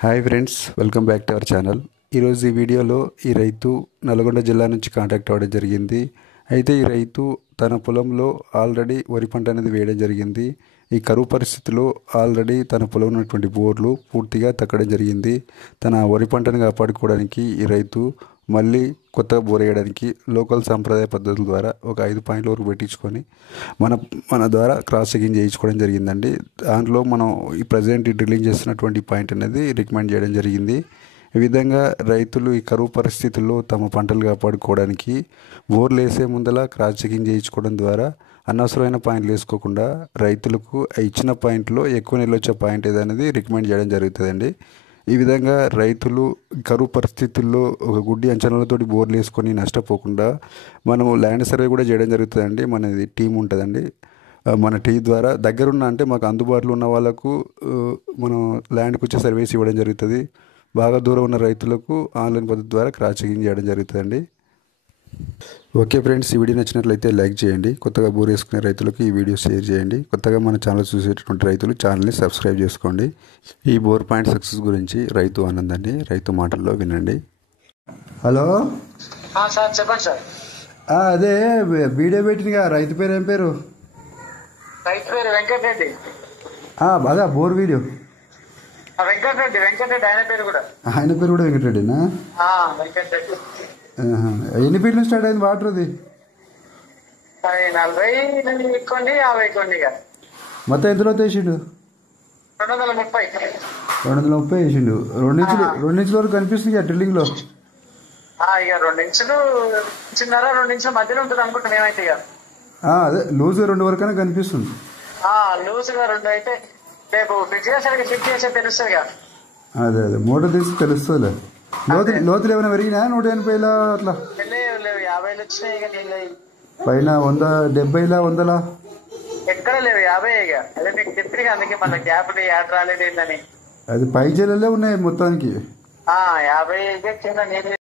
Hi friends, welcome back to our channel. ఈరోజు ఈ వీడియోలో ఈ రైతు నల్గొండ జిల్లా నుంచి కాంటాక్ట్ అవ్వడం జరిగింది. అయితే ఈ రైతు తన పొలంలో ఆల్రెడీ వరి పంట అనేది వేయడం జరిగింది. ఈ కరువు పరిస్థితిలో ఆల్రెడీ తన పొలం ఉన్నటువంటి బోర్లు పూర్తిగా తక్కడం జరిగింది. తన వరి పంటను కాపాడుకోవడానికి ఈ రైతు మళ్ళీ కొత్తగా బోర్ వేయడానికి లోకల్ సాంప్రదాయ పద్ధతుల ద్వారా ఒక 5 పాయింట్ల వరకు పెట్టించుకొని మన ద్వారా క్రాస్ చెకింగ్ చేయించుకోవడం జరిగిందండి. దాంట్లో మనం ఈ ప్రజెంట్ డ్రిల్లింగ్ చేస్తున్నటువంటి పాయింట్ అనేది రికమెండ్ చేయడం జరిగింది. ఈ విధంగా రైతులు ఈ కరువు పరిస్థితుల్లో తమ పంటలు కాపాడుకోవడానికి బోర్లు వేసే ముందల క్రాస్ చెకింగ్ చేయించుకోవడం ద్వారా అనవసరమైన పాయింట్లు వేసుకోకుండా రైతులకు ఇచ్చిన పాయింట్లో ఎక్కువ నీళ్ళు వచ్చే పాయింట్ ఏదనేది రికమెండ్ చేయడం జరుగుతుందండి. ఈ విధంగా రైతులు కరువు పరిస్థితుల్లో ఒక గుడ్డి అంచనాలతోటి బోర్లు వేసుకొని నష్టపోకుండా మనము ల్యాండ్ సర్వే కూడా చేయడం జరుగుతుందండి. మనది టీం ఉంటుందండి. మన టీం ద్వారా దగ్గరున్న అంటే మాకు అందుబాటులో ఉన్న వాళ్ళకు మనం ల్యాండ్కి వచ్చే సర్వీస్ ఇవ్వడం జరుగుతుంది. బాగా దూరం ఉన్న రైతులకు ఆన్లైన్ పద్ధతి ద్వారా క్రాస్ చెకింగ్ చేయడం జరుగుతుందండి. ఓకే ఫ్రెండ్స్, ఈ వీడియో నచ్చినట్లయితే లైక్ చేయండి. కొత్తగా బోర్ వేసుకునే రైతులకు ఈ వీడియో షేర్ చేయండి. కొత్తగా మన ఛానల్ చూసేటటువంటి రైతులు ఛానల్ని సబ్స్క్రైబ్ చేసుకోండి. ఈ బోర్ పాయింట్ సక్సెస్ గురించి రైతు ఆనందండి రైతు మాటల్లో వినండి. హలో సార్, చెప్పండి సార్. అదే వీడియో పెట్టినగా రైతు పేరు ఏం పేరు? రైతు పేరు వెంకటరెడ్డి. అదే బోర్ వీడియో వెంకటరెడ్డి ఆయన పేరు కూడా. ఆయన పేరు కూడా వెంకటరెడ్డినా? వెంకటరెడ్డి. ఎన్ని ఫీట్ నుంచి స్టార్ట్ అయింది వాటర్? అది 40 ఎక్కువండి, 50 ఎక్కువండి. ఇక మొత్తం ఎంతలో వేసిండు? 230. 230 వేసిండు. 2 ఇంచుల వరకు కనిపిస్తుంది డ్రిల్లింగ్ లో. ఇక 2 ఇంచులు చిన్నర 2 ఇంచుల మధ్యలో ఉంటుంది అనుకుంటాను ఏమైతే. ఇక అదే లూజ్గా 2 వరకు కనిపిస్తుంది. లూజ్గా 2 అయితే రేపు ఫిక్స్ చేసరికి ఫిక్స్ చేసే తెలుస్తుంది. ఇక అదే మోటార్ తీసి తెలుస్తుంది. లోతులు ఏమైనా పెరిగినా 180 అట్లా? లేవు 50 వచ్చినాయి. ఇక నీళ్ళు పైన 100, 70, 100 ఎక్కడ లేవు 50. ఇక అదే మీకు చెప్పి అందుకే మళ్ళీ గ్యాప్ యాడ్ రాలేదు ఏంటని. అది పై జల్లే ఉన్నాయి మొత్తానికి. 50 కింద నీళ్ళు